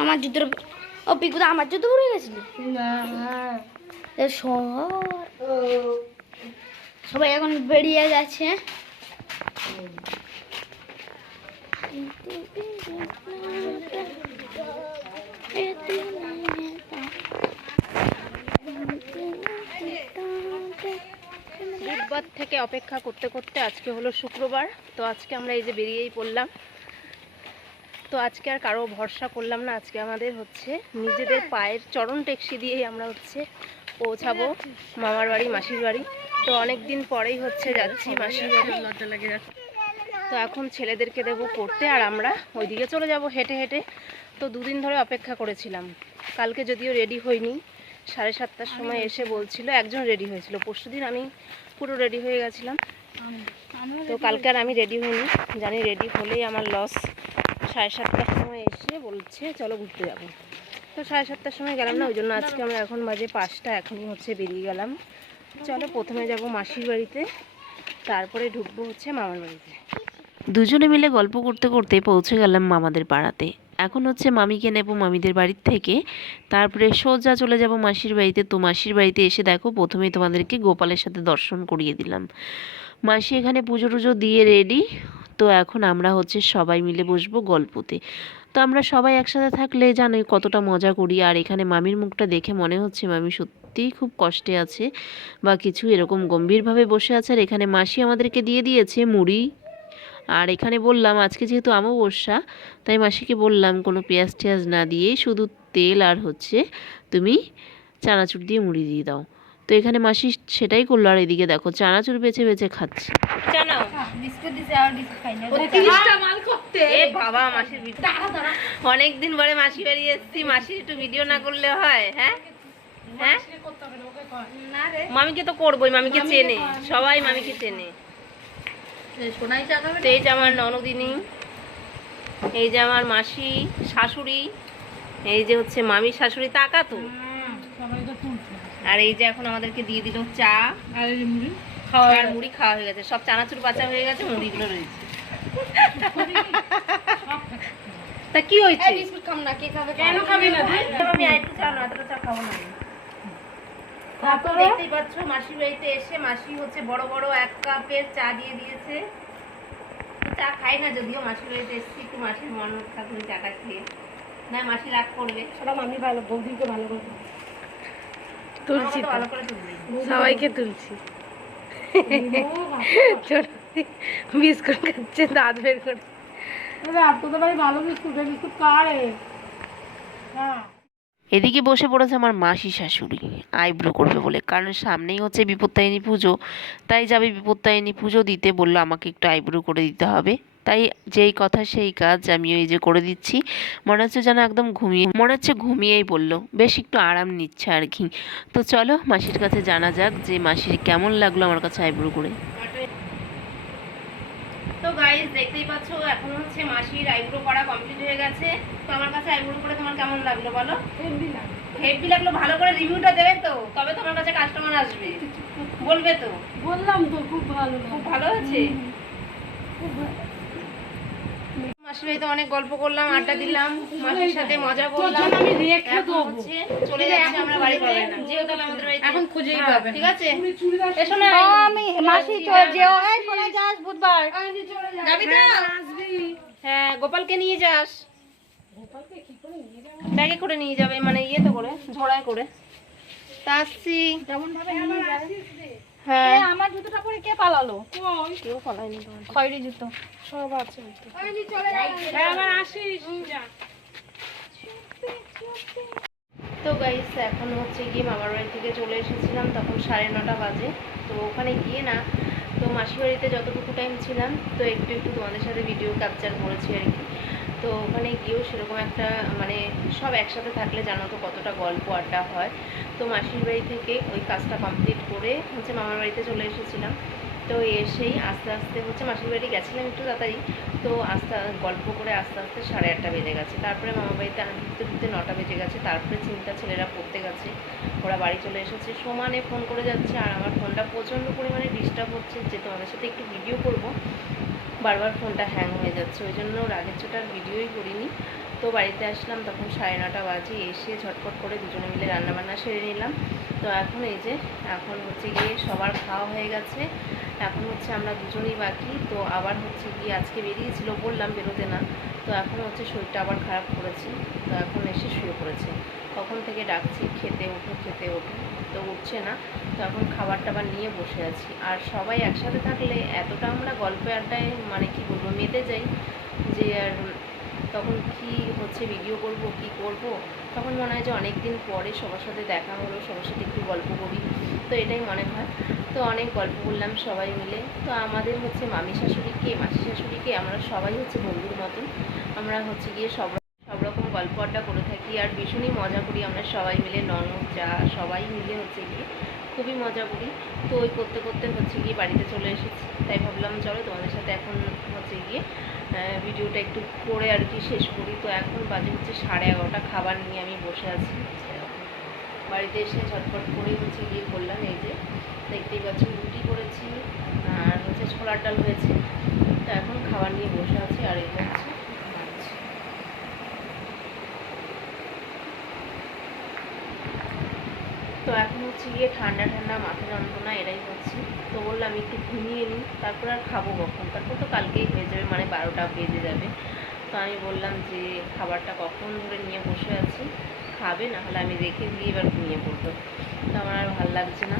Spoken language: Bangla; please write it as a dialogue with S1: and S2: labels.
S1: আমার জুতোর ও পিকুদা আমার জুতো পরে গেছিলি? সবাই এখন বেরিয়ে যাচ্ছে
S2: বুধবার থেকে অপেক্ষা করতে করতে আজকে হলো শুক্রবার। তো আজকে আমরা এই যে বেরিয়েই পড়লাম। তো আজকে আর কারও ভরসা করলাম না, আজকে আমাদের হচ্ছে নিজেদের পায়ের চরণ ট্যাক্সি দিয়েই আমরা হচ্ছে পৌঁছাবো মামার বাড়ি, মাসির বাড়ি। তো অনেক দিন পরেই হচ্ছে যাচ্ছি মাসির বাড়ি। লজ্জা লাগে যাচ্ছে তো এখন ছেলেদেরকে দেবো পড়তে আর আমরা ওইদিকে চলে যাব হেঁটে হেঁটে। তো দুদিন ধরে অপেক্ষা করেছিলাম। কালকে যদিও রেডি হইনি সাড়ে সাতটার সময় এসে বলছিল একজন রেডি হয়েছিল। পরশুদিন আমি পুরো রেডি হয়ে গেছিলাম। তো কালকে আর আমি রেডি হইনি। জানি রেডি হলেই আমার লস সাড়ে সাতটার সময় এসে বলছে চলো ঘুরতে যাব। তো সাড়ে সাতটার সময় গেলাম না ওই জন্য আজকে আমরা এখন বাজে পাঁচটা এখনই হচ্ছে বেরিয়ে গেলাম। চলো প্রথমে যাব মাসির বাড়িতে তারপরে ঢুকবো হচ্ছে মামার বাড়িতে।
S3: দুজনে মিলে গল্প করতে করতে পৌঁছে গেলাম মামাদের পাড়াতে। এখন হচ্ছে মামিকে নেব মামিদের বাড়ির থেকে। তারপরে সোজা চলে যাব মাসির বাড়িতে। তো মাসির বাড়িতে এসে দেখো, প্রথমেই তোমাদেরকে গোপালের সাথে দর্শন করিয়ে দিলাম। মাসি এখানে পুজো টুজো দিয়ে রেডি তো এখন আমরা হচ্ছে সবাই মিলে বসবো গল্পতে। তো আমরা সবাই একসাথে থাকলে জানো কতটা মজা করি। আর এখানে মামির মুখটা দেখে মনে হচ্ছে মামি সত্যিই খুব কষ্টে আছে বা কিছু এরকম গম্ভীরভাবে বসে আছে। আর এখানে মাসি আমাদেরকে দিয়ে দিয়েছে মুড়ি। আর এখানে বললাম আজকে যেহেতু অমাবস্যা তাই মাসিকে বললাম কোনো পেঁয়াজ টেয়াজ না দিয়ে শুধু তেল আর হচ্ছে তুমি চানাচুর দিয়ে মুড়ি দিয়ে দাও। তো এখানে মাসি সেটাই করল আর এদিকে দেখো চানাচুর বেছে বেছে খাচ্ছে।
S2: জানো
S1: বিস্কুট দিছে আর বিস্কুট খাই না
S2: এ বাবা অনেক দিন পরে মাসি বাড়ি এসেছি মাসির একটু ভিডিও না করলে হয় হ্যাঁ? হ্যাঁ? মামিকে তো করবোই মামিকে চেনে। সবাই মামিকে চেনে। এই যে আমার ননদিনী এই যে আমার মাসি শাশুড়ি এই যে হচ্ছে মামি শাশুড়ি তাকা তো। আর এই যে এখন আমাদেরকে দিয়ে দিল চা। আর মুড়ি? খাওয়া হয়ে গেছে। সব চানাচুর বাঁচা হয়ে গেছে মুড়িগুলো রয়েছে। তা কি হয়েছে?
S1: বিস্কুট খাম না কে খাবে?
S2: কেন খাবি না আমি আর একটু চা না চা খাব না। তারপর? দেখতেই পাচ্ছ মাসির বাড়িতে এসে মাসি হচ্ছে বড় বড় এক কাপের চা দিয়ে দিয়েছে। চা খাই না যদিও মাসির বাড়িতে এসেছি একটু মাসির মন চাটা খেয়ে। না মাসি রাগ করবে।
S4: সব আমি ভালো বৌদিকে ভালো করে
S2: তুলছি। ভালো করে তুলবে
S4: সবাইকে তুলছি। বিস্কুট খাচ্ছে দাঁত বের করে। আর তোদের ভাই ভালো বিস্কুট? বিস্কুট কারে হ্যাঁ।
S3: এদিকে বসে পড়েছে আমার মাসি শাশুড়ি। আইব্রো করবে বলে। কারণ সামনেই হচ্ছে বিপত্তায়নী পুজো। তাই যাবে বিপত্তায়নী পুজো দিতে বলল, আমাকে একটু আইব্রো করে দিতে হবে। তাই যেই কথা সেই কাজ আমি ওই যে করে দিচ্ছি। মনে হচ্ছে যেন একদম ঘুমিয়ে মনে হচ্ছে ঘুমিয়েই পড়ল। বেশ একটু আরাম নিচ্ছে আর কি। তো চলো মাসির কাছে জানা যাক যে মাসির কেমন লাগল আমার কাছে আইব্রো করে।
S2: তো গাইজ দেখতেই পাচ্ছ এখন হচ্ছে মাসির আইব্রো করা কমপ্লিট হয়ে গেছে। তো আমার কাছে আইব্রো করে তোমার কেমন লাগল বলো? হেভি লাগল। ভালো করে রিভিউটা দেবে তো। তবে তোমার কাছে কাস্টমার আসবে। বলবে তো।
S4: বললাম তো খুব ভালো
S2: খুব ভালো আছে মাসির বাড়িতে অনেক গল্প করলাম আড্ডা দিলাম মাসির সাথে মজা করলাম।
S4: আমি
S2: হচ্ছে চলে যাচ্ছি আমরা বাড়িতে যেহেতু আমাদের বাড়িতে
S4: এখন খুঁজেই
S2: হ্যাঁ,
S4: পাবে।
S2: ঠিক আছে? এসো না
S1: আমি মাসি তো যেও। এই কোনে যাস বুধবার।
S2: যাবি তো হ্যাঁ গোপালকে নিয়ে যাস। ব্যাগে করে নিয়ে যাবে মানে ইয়েতে করে ঝড়ায় করে। তা আসছি।
S1: যেমন ভাবে নিয়ে যাস
S2: হ্যাঁ
S1: আমার জুতোটা পরে কে পালালো?
S2: কেউ তোমার
S1: খয়েরি জুতো।
S4: সব আছে
S1: হ্যাঁ,
S4: আবার আসিস।
S2: তো গাইস এখন হচ্ছে গিয়ে মামার বাড়ি থেকে চলে এসেছিলাম তখন সাড়ে নটা বাজে। তো ওখানে গিয়ে না তো মাসির বাড়িতে যতটুকু টাইম ছিলাম তো একটু একটু তোমাদের সাথে ভিডিও ক্যাপচার করেছি আর কি। তো ওখানে গিয়েও সেরকম একটা মানে সব একসাথে থাকলে জানো তো কতটা গল্প আড্ডা হয়। তো মাসির বাড়ি থেকে ওই কাজটা কমপ্লিট করে হচ্ছে মামার বাড়িতে চলে এসেছিলাম। তো এসেই আস্তে আস্তে হচ্ছে মাসির বাড়ি গেছিলাম একটু তাড়াতাড়ি। তো আস্তে গল্প করে আস্তে আস্তে সাড়ে আটটা বেজে গেছে। তারপরে মামা বাড়িতে ঢুকতে ঢুকতে নটা বেজে গেছে। তারপরে চিন্তা ছেলেরা পড়তে গেছে। ওরা বাড়ি চলে এসেছে। সমানে ফোন করে যাচ্ছে আর আমার ফোনটা প্রচণ্ড পরিমাণে ডিস্টার্ব হচ্ছে যে তোমাদের সাথে একটু ভিডিও করব। বারবার ফোনটা হ্যাং হয়ে যাচ্ছে, ওই জন্য ওর আগের ছোটার ভিডিওই করিনি। তো বাড়িতে আসলাম, তখন সাড়ে নটা বাজে, এসে ঝটপট করে দুজনে মিলে রান্নাবান্না সেরে নিলাম। তো এখন এই যে, এখন হচ্ছে গিয়ে সবার খাওয়া হয়ে গেছে, এখন হচ্ছে আমরা দুজনেই বাকি, তো আবার হচ্ছে গিয়ে আজকে বেরিয়েছিল, বললাম বেরোতে না, তো এখন হচ্ছে শরীরটা আবার খারাপ করেছে, তো এখন এসে শুয়ে পড়েছে। কখন থেকে ডাকছি, খেতে ওঠো খেতে ওঠো। তো উঠছে না। তো এখন খাবার টাবার নিয়ে বসে আছি। আর সবাই একসাথে থাকলে এতটা আমরা গল্পে আড্ডায় মানে কি বলব, মেতে যাই যে আর তখন কি হচ্ছে ভিডিও করব, কি করব? তখন মনে হয় যে অনেক দিন পরে সবার সাথে দেখা হলো, সবার সাথে একটু গল্প করি। তো এটাই মনে হয়। তো অনেক গল্প করলাম সবাই মিলে। তো আমাদের হচ্ছে মামি শাশুড়িকে মাসি শাশুড়িকে আমরা সবাই হচ্ছে বন্ধুর মতন। আমরা হচ্ছে গিয়ে সব গল্প আড্ডা করে থাকি আর ভীষণই মজা করি আমরা সবাই মিলে, ননদ যা, সবাই মিলে হচ্ছে গিয়ে খুবই মজা করি। তো ওই করতে করতে হচ্ছে গিয়ে বাড়িতে চলে এসেছি। তাই ভাবলাম চলো তোমাদের সাথে এখন হচ্ছে গিয়ে ভিডিওটা একটু করে আর কি শেষ করি। তো এখন বাজে হচ্ছে সাড়ে এগারোটা, খাবার নিয়ে আমি বসে আছি। বাড়িতে এসে ঝটপট করে হচ্ছে গিয়ে করলাম এই যে, দেখতেই পাচ্ছি রুটি করেছি আর হচ্ছে ছোলার ডাল হয়েছে। তো এখন খাবার নিয়ে বসে আছি আর এই হচ্ছে মাছ। তো এখন হচ্ছে গিয়ে ঠান্ডা ঠান্ডা, মাথা যন্ত্রণা, এরাই হচ্ছে। তো বললাম, একটু ঘুমিয়ে নিই তারপর আর খাব কখন? তারপর তো কালকেই হয়ে যাবে মানে বারোটা বেজে যাবে। তো আমি বললাম যে, খাবারটা কখন ধরে নিয়ে বসে আছি? খাবে না হলে আমি রেখে দিয়ে এবার ঘুমিয়ে পড়ব। তো আমার আর ভালো লাগছে না।